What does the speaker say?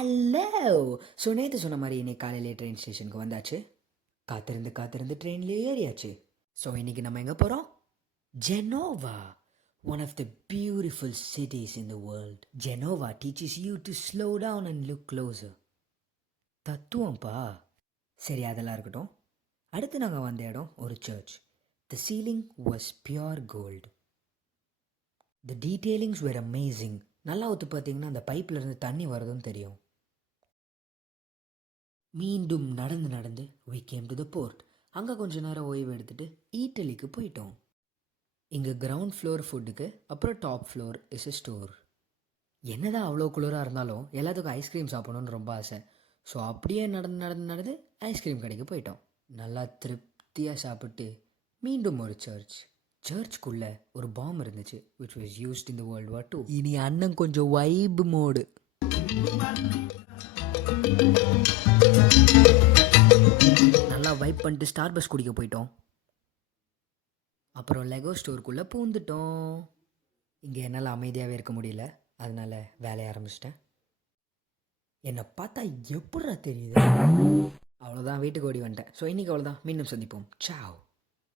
Hello. So நேற்று சொன்ன மாதிரி இன்னைக்கு காலையிலே ட்ரெயின் ஸ்டேஷனுக்கு வந்தாச்சு. காத்திருந்து ட்ரெயின்லேயே ஏறியாச்சு. ஸோ இன்னைக்கு நம்ம எங்கே போகிறோம்? Genoa, one of the beautiful cities in the world. Genova teaches you to slow down and look closer. தத்துவம்ப்பா. சரி, அதெல்லாம் இருக்கட்டும். அடுத்து நாங்கள் வந்த இடம் ஒரு search. The ceiling was pure gold. The detailings were amazing. நல்லா ஒத்து பார்த்தீங்கன்னா அந்த பைப்பில் இருந்து தண்ணி வரதும் தெரியும். மீண்டும் நடந்து we came to the port. அங்கே கொஞ்ச நேரம் ஓய்வு எடுத்துட்டு ஈட்டலிக்கு போயிட்டோம். இங்கே கிரவுண்ட் ஃப்ளோர் ஃபுட்டுக்கு, அப்புறம் top floor is a store. என்னதான் அவ்வளோ குளிராக இருந்தாலும் எல்லாத்துக்கும் ஐஸ்கிரீம் சாப்பிடணுன்னு ரொம்ப ஆசை. ஸோ அப்படியே நடந்து ஐஸ்கிரீம் கடைக்கு போயிட்டோம். நல்லா திருப்தியாக சாப்பிட்டு மீண்டும் ஒரு சர்ச்சுக்குள்ளே ஒரு பாம் இருந்துச்சு, which was used in the World War II. இனி அண்ணன் கொஞ்சம் வைப் மோடு. நல்லா வைப் பண்ணிட்டு ஸ்டார் பஸ் குடிக்க போயிட்டோம். அப்புறம் லெகோ ஸ்டோருக்குள்ளே பூந்துட்டோம். இங்கே என்னால் அமைதியாகவே இருக்க முடியல, அதனால வேலையை ஆரம்பிச்சிட்டேன். என்னை பார்த்தா எப்படா தெரியுது? அவ்வளோதான், வீட்டுக்கு ஓடி வந்துட்டேன். ஸோ இன்றைக்கி அவ்வளோதான், மீண்டும் சந்திப்போம். சாவ்.